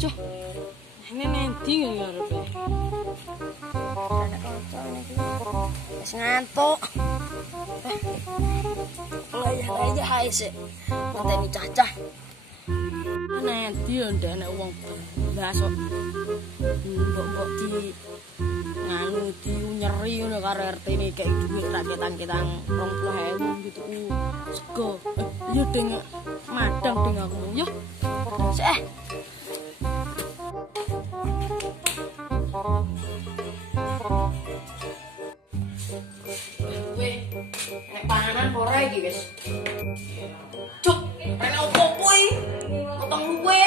Cuk, ini nanti nggak ngarepe? Anak kocok ini wis ngantuk. Layah aja hai sih. Ngenteni cacah. Nanti ya ndak ana wong basok. Mbok di nganu di nyeri ngono karo RT ini kayak duit raketan-ketang 20.000 gitu sego. Yo deng madang deng aku yo. Seh. Nek panganan ora iki wis. Cuk, rene opo-opo iki? Potong luwe.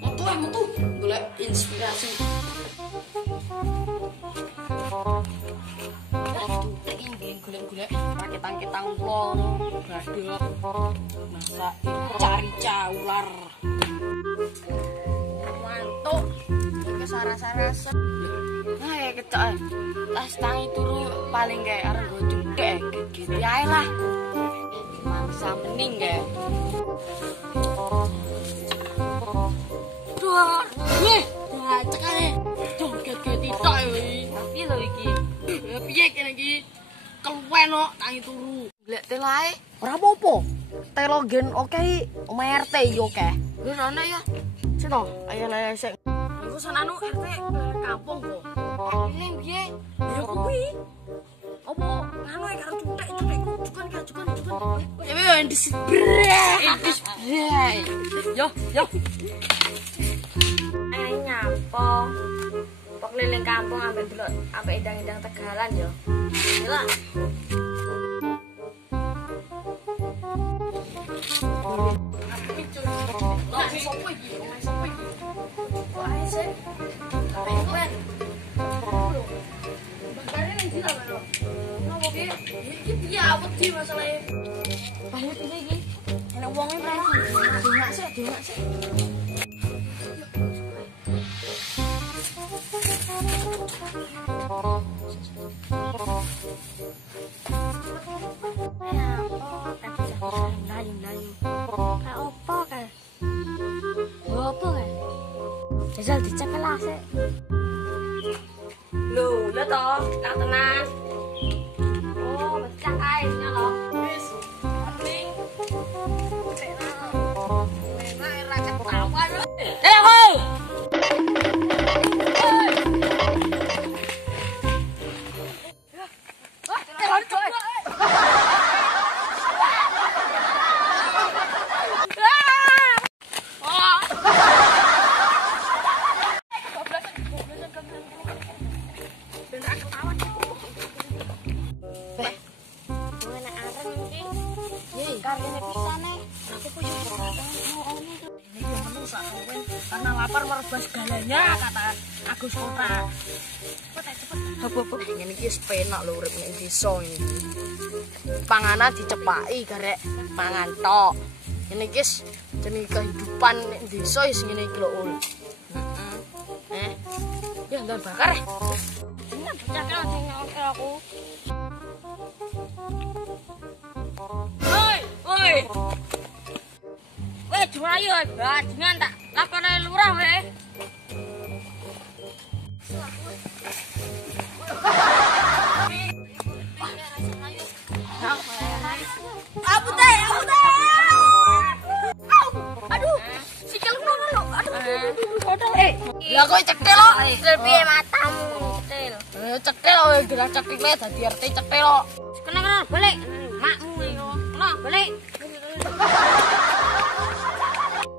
Metu golek inspirasi. Nek iki golek-golek raketang-ketang plong, badhok, masak cari-ca ular. Mantuk. Iki saras-saras. Nah, ya kecok. Tas tangi turu paling kayak areng go cedek gitu ae lah. Mangsa mending kayak. Duh, weh, cek ae. Joget-joget titok iki. Tapi lho iki. Ya piye kene iki? Keluwen kok tangi turu. Golek telo ae. Ora apa-apa. Telo gen oke, omahe RT iki oke. Wis ana ya. Sito, ayo sik. Iku sananu RT kampung kok. Ini piye? Ya kuwi. Apa anu karo cutek-cutek jukan. Ya wis disbrek. Yo. Ayo nyapa. Pok keliling kampung ambek delok ambek indang-indang Tegalan yo. Gila. Sopo iki? Ae sih. Ayo. Bagare ning ndi lho. Napa piye? Iki piye awet iki masalahe? Banyak piye iki? Nek wonge mrene dongak sik. Jajal dicekel lah sik. Lho, ya toh, tak tenan. Oh, becak ae nyalo. Wis, mending enak ra ketawa. Aku. Karena lapar merubah segalanya kata Agus Kota. Apa-apa ngene iki wis penak lho urip ning desa ini. Panganan dicepaki garek mangan tok. Ngene iki wis jenenge kehidupan ning desa wis ngene iki lho ul. Heeh. Ya ndang bakar. Ini becake sing nyongke aku. Woi. Weh, jurayu bajingan tak lapor lurah weh. Abu teh. Aduh, sikil ngono lho. Aduh. Lah kowe cekel kok. Piye matamu cekel? Cekel kowe gerak cekile dadi RT cekel kok. Kena balik. Makmu iki. Kena balik.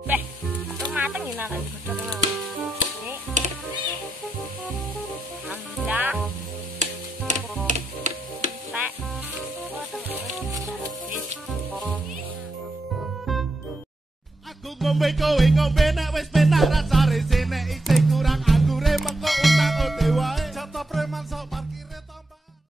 Beh, itu mateng ya nak ini. Alhamdulillah. Tak. Aku ngombe kowe ngombe nek wis penak rasa